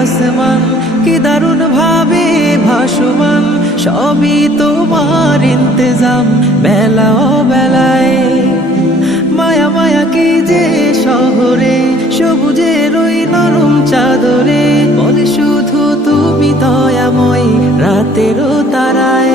আসমান কি দারুণ ভাবে ভাসমান, সবই তোমার ইন্তজাম বেলা ও বেলায়। মায়া মায়া কি যে শহরে সবুজের ওই নরম চাদরে, বলে শুধু তুমি দয়াময় রাতেরও তারায়।